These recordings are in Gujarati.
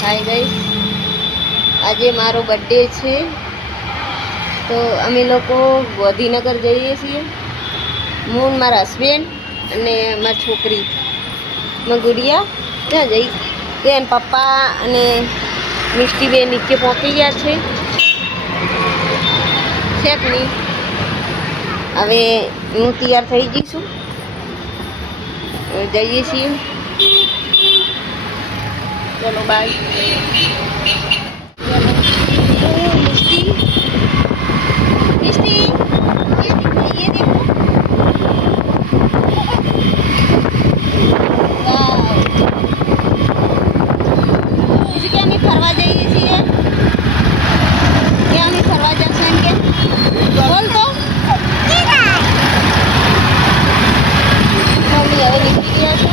હાય ગાઈસ, આજે મારો બર્થડે છે તો અમે લોકો ગાંધીનગર જઈએ છીએ. હું મારા હસબન્ડ અને મારી છોકરી મારી ગુડિયા ત્યાં જઈ તો એના પપ્પા અને મિષ્ટીબેન નીચે પહોંચી ગયા છે. નહીં હવે હું તૈયાર થઈ જઈશું, જઈએ છીએ. चलो बाय. मिष्टी मिष्टी ये देखो इसके हम फरवा जाइए છીએ क्या हम फरवा जશે એમ કે બોલ તો મમ્મી હવે નીકળી ગયા છે.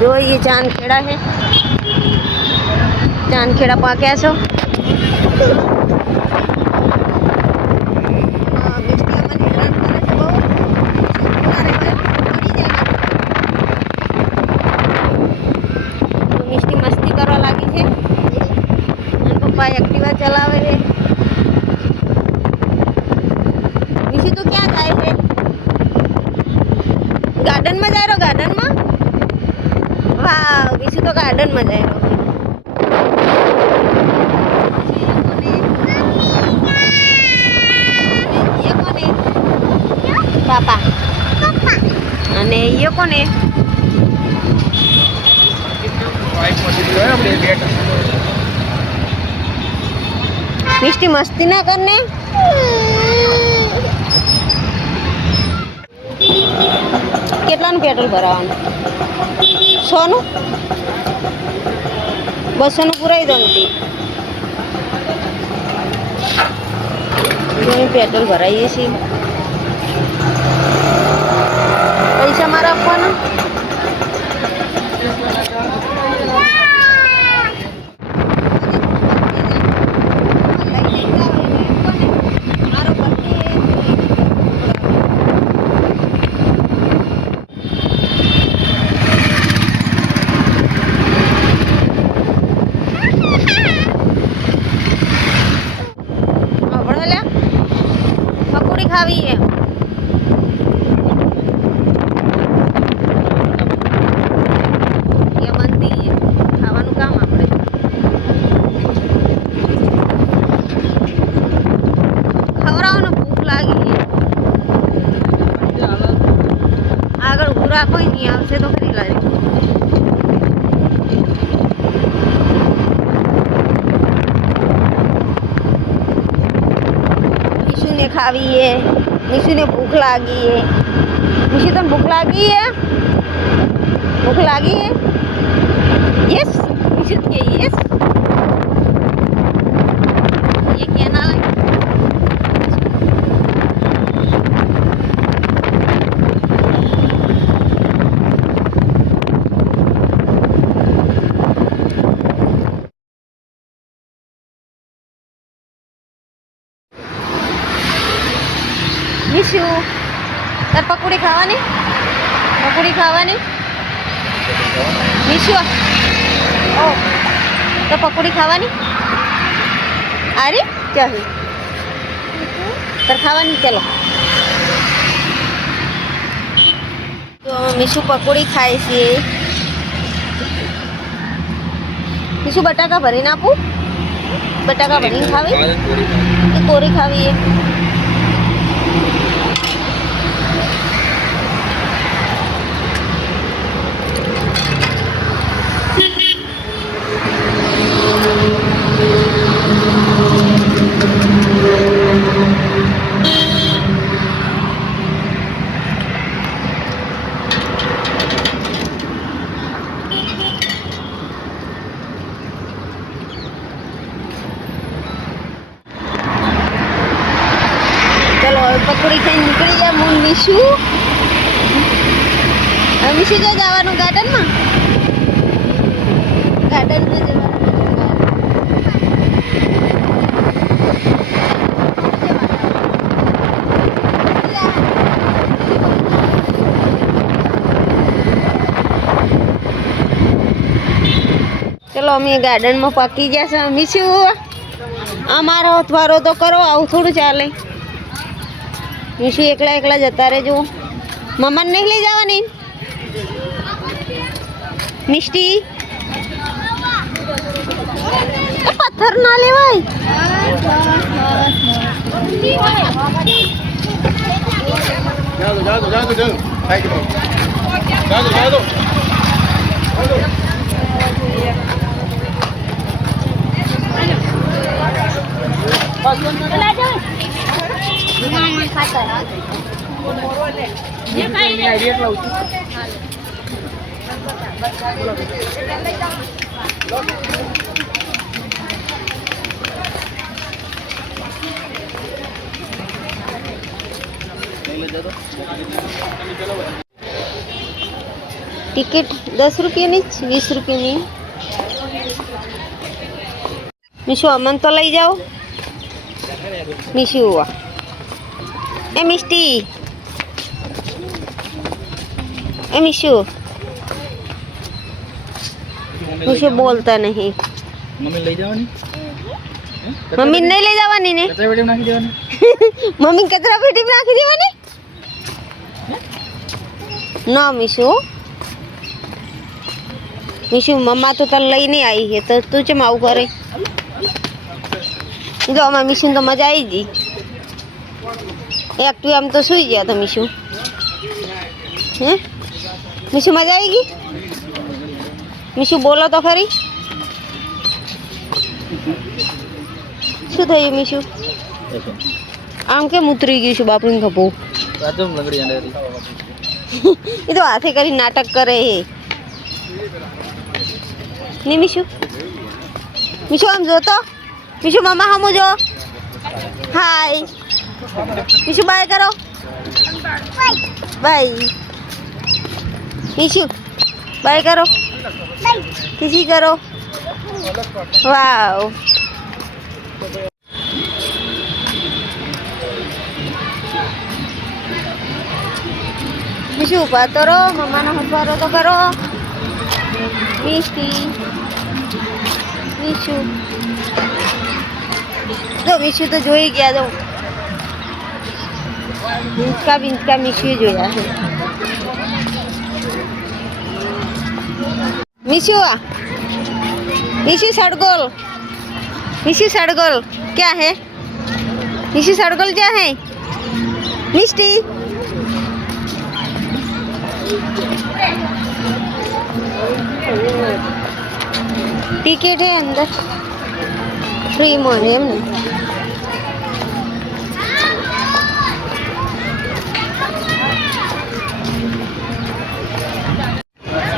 जो ये चांदखेड़ा है, चांदखेड़ा पा कैसो मिष्टी मस्ती करवा लगी है. पप्पा एक्टिवा चलावे है. मिष्टी तो क्या जाए है? गार्डन में जा रहा, गार्डन में. वाह, विशु तो गार्डन में जाए. ये कोने? पापा. અને ये कोने? मिष्टी मस्ती ना करने. કેટલાનું પેટ્રોલ ભરાવાનું? 100 નું 200 નું પુરાઈ દો ને. પેટ્રોલ ભરાઈએ છીએ. પૈસા મારા આપવાના. ખાવી એમ બનતી ખાવાનું કામ આપણે ખવડાવવાનું. ભૂખ લાગી આગળ ઉભું રાખો, નહીં આવશે તો ખરી લાગે. खावी है. निशु ने भूख लागी है. निशु तो भूख लागी है. भूख लागी है. यस निशु के यस. ये क्या ना लगे. निशु तार पकोड़ी खावानी. पकोड़ी खावानी. निशु ओ तो पकोड़ी खावानी. अरे क्या है तार खावानी. चलो तो निशु पकोड़ी खाए छे. निशु बटाका भरीने आपू. बटाका भरीने खावी કે કોરી ખાવી है. પકોડી ખાઈને નીકળી જાય. હું મિશુ મિશુ જો જવાનું ગાર્ડનમાં. ગાર્ડનમાં જવાનું. ચાલો અમે ગાર્ડનમાં પાકી ગયા છે. મીશુ અમારો અથવારો તો કરો, આવું થોડું ચાલે. મીશુ એકલા એકલા જતા રહેજો. મમ્માને નહીં લઈ જવાની મિષ્ટી? પથ્થર ના લેવાય. टिकट 10 रुपये 20 रुपये. मीशु अमन तो लई जाओ. मीशु ए मिष्टी ए मीशु. मीशु बोलता नहीं. मम्मी ले जाओ नहीं. मम्मी नहीं ले जावानी ने. कचरा पेटी में नाखी देवानी. मम्मी कचरा पेटी में नाखी देवानी ना. मीशु मीशु मम्मा तो तल लई नहीं आई है तो तू चम आऊ करे. जो अमा मीशु तो मजा आई जी. एक्टिव हम तो सुई गया था मीशु. हैं मीशु मजा आएगी. मीशु बोलो तो खरी. શું થયું મીશુ? આમ કેમ ઉતરી ગયું છે બાપરીને ખભો? એ તો હાથે કરી નાટક કરે હે ને મીશુ. મીશુ આમ જોતો. મીશુ મામા હામું જો. હાય મીશુ બાય કરો. બાય મીશુ બાય કરો. કિસી કરો. વાવ. मीशु ऊपर तो रो. मम्मा ने हथवारो तो करो. मिष्टी मीशु तो मीशु तो जो ही गया. जो बिंचका मीशु जोया है. मीशु मीशु सड़गोल. मीशु सड़गोल क्या है? मीशु सड़गोल क्या है? मिष्टी टिकट है अंदर फ्री में है.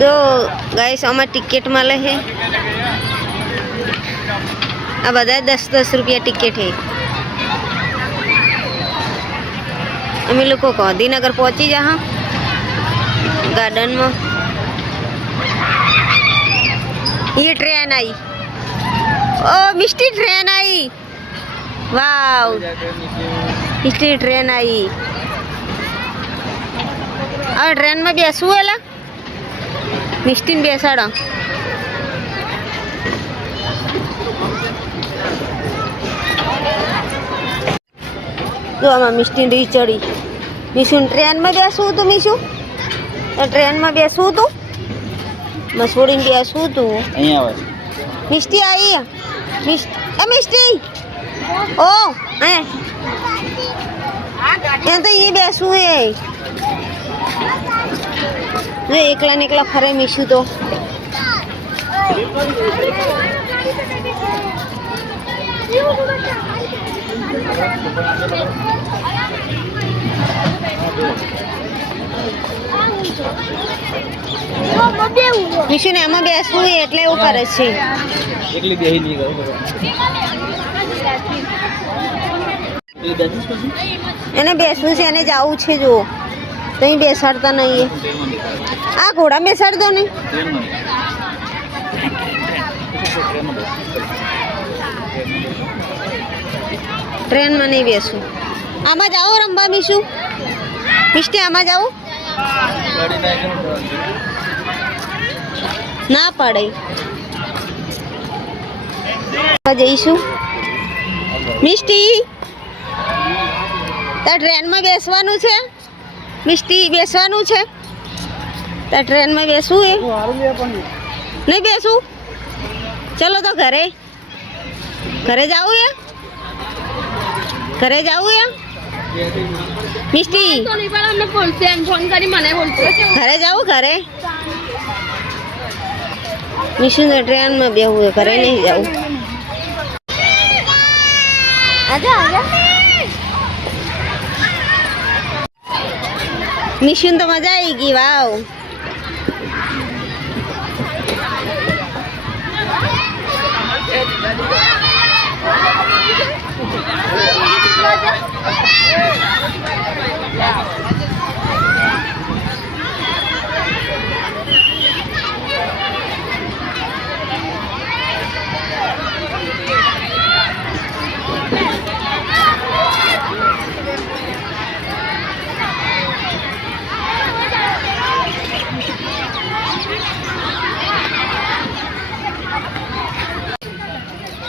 जो गाइस हमारे टिकट माले है. अब बता 10-10 रुपया टिकट है. अमी लोग को गांधीनगर पहुंची जहाँ गार्डन में. ये ट्रेन आई. ओ मिष्टी ट्रेन आई. वाव मिष्टी ट्रेन आई. अब ट्रेन में बेसू है ला. मिष्टी ने बेसाड़ा. जो आम मिष्टी री चढ़ी. मीशु ट्रेन में बेसू तो मीशु ट्रेन में बेसू तू मसूड़ी में बेसू तू. मिष्टी आई. मिष्टी ओ हैं तो ये बेसू है. जो एकला निकला फरे मीशु तो. મીશુ ને આમાં બેસવું એટલે એવું કરે છે. એકલી બેહી નહીં ગયો. એને બેસવું છે. એને જવું છે. જો તઈ બેસાડતા નહીં. આ ઘોડા બેસાડ દો ને. ટ્રેનમાં નહીં બેસું. આમાં જાઓ રમવા મીશુ. મિષ્ટી આમાં જાઓ. ના પડે. જઈશું મિષ્ટી તાર ટ્રેનમાં બેસવાનું છે મિષ્ટી બેસવાનું છે તાર ટ્રેનમાં બેસવું એ નહીં બેસું ચલો તો ઘરે ઘરે જાવું એ ઘરે જાવું એ મિષ્ટી ઘરે જાવું ઘરે મિશું ટ્રેનમાં બેહવું એ ઘરે નહીં જાવું આજા આજા મિશન તો મજા આવી ગઈ વાવ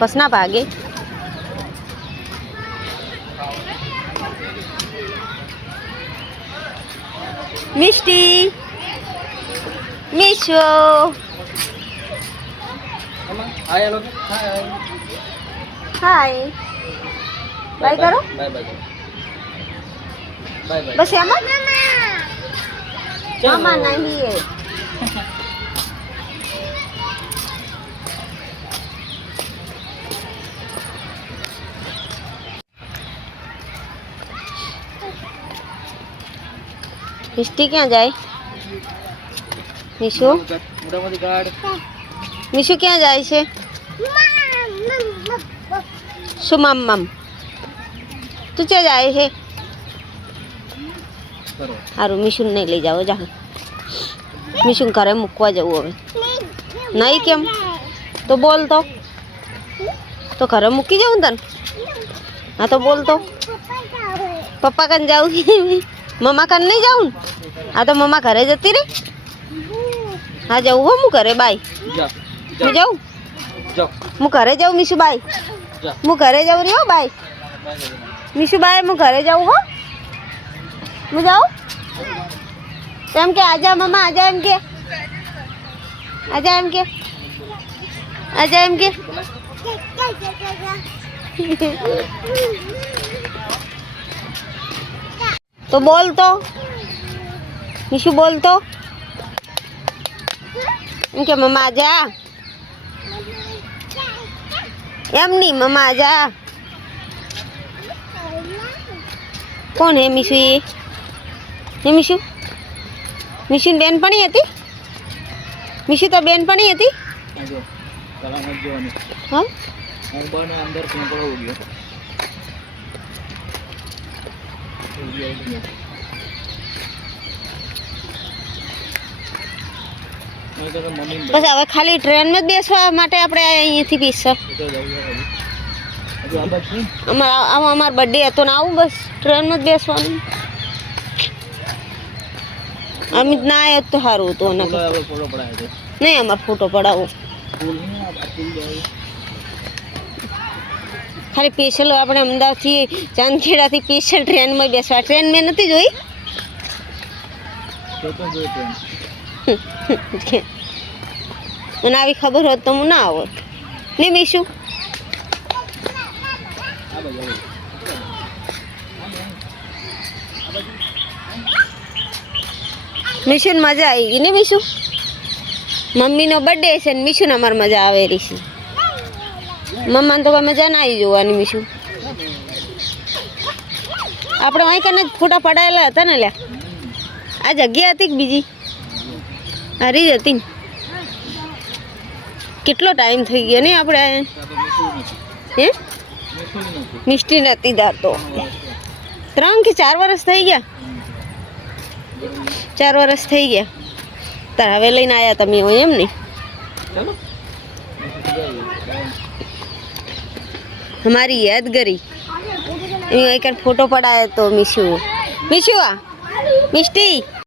बस ना भागे मिष्टी मिशो हाय बाय करो बाय बाय बाय बाय बस एमा मामा नहीं है मिष्टी क्या जाए मिशु मिशु क्या जाए છે શું મમ તું ક્યાં જાય છે સારું મિશુ નહીં લઈ જાઓ જા મિશુ ઘરે મૂકવા જવું હવે નહીં કેમ તો બોલ તો ઘરે મૂકી જાઉં તને હા તો બોલ તો પપ્પા કન જાઉં મમ્મા કન નહીં જાઉં હા તો મમ્મા ઘરે જતી રે હા જાઉં હો હું ઘરે બાય હું જાઉં હું ઘરે જાઉં મીશુ બાય હું ઘરે જાઉં રે હો બાય મીશુ બાય હું ઘરે જાઉં હો હું જાઉં એમ કે આજા મમ્મા આજા એમ કે આજા એમ કે આજા એમ કે તો બોલ તો મીશુ બોલ તો એમ કે મમ્મા આજા એમ નહીં મમ્મા આજા કોણ હે મીશુ એ મીશુ મીશુની બેનપણી હતી મીશુ તો બેનપણી હતી હા अंदर हो गया બસ હવે ખાલી ટ્રેનમાં જ બેસવા માટે આપણે અહીંયાથી બેસવા અમારો બર્થડે હતો ને આવું બસ ટ્રેનમાં જ બેસવાનું અમિત ના આવ્યો તો સારું હતું નહીં અમારે ફોટો પડાવો ખાલી સ્પેશિયલ આપણે અમદાવાદથી ચાંદખેડાથી સ્પેશિયલ ટ્રેનમાં બેસવા ટ્રેન મેં નથી જોઈ મને આવી ખબર હોત તો હું ના આવત નહીં મીશુ મીશુને મજા આવી ગઈ ને મીશુ મમ્મીનો બર્થડે છે ને મીશુને અમારે મજા આવેલી છે મમ્માને તો કોઈ મજા ના આવી જોવાની મીશુ આપણે અહીં કને ફોટા પડાયેલા હતા ને લ્યા આ જગ્યા હતી કે બીજી હારી જ હતી કેટલો ટાઈમ થઈ ગયો ને આપણે હે મિષ્ટી નથી દાતો 3 કે 4 વર્ષ થઈ ગયા 4 વર્ષ થઈ ગયા તાર હવે લઈને આવ્યા તમે હોય એમ નહીં हमारी यादगारी एक फोटो पड़ा है तो मिशू मिशू मिष्टी